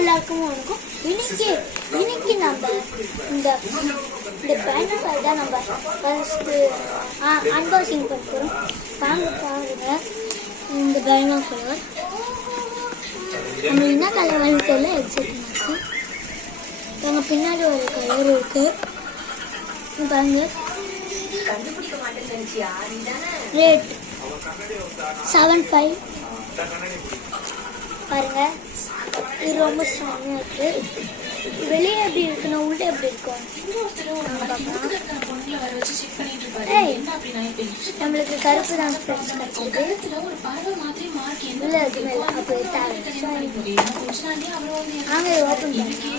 எல்லாருக்கும் வணக்கம். இன்னைக்கு நம்ம இந்த பேனர் தான் நம்ம ஃபர்ஸ்ட்டு அன்பாக்சிங் பண்ண போகிறோம். பாருங்க இந்த பைனாகுலர் நம்ம என்ன கலர் வாங்கி தெரியல. எக்ஸைட்மெண்ட் எங்க பின்னாடி ஒரு கலர் இருக்கு பாருங்க. ரேட் 75 பாருங்க. இது ரொம்ப ஸ்ட்ராங்காக இருக்கு. வெளியே எப்படி இருக்குன்னா உள்ள எப்படி இருக்கும் நம்மளுக்கு கருப்பு தான் கிடைச்சது. உள்ள எதுவுமே இல்லை. அப்போ நாங்க ஓப்பன் பண்ணி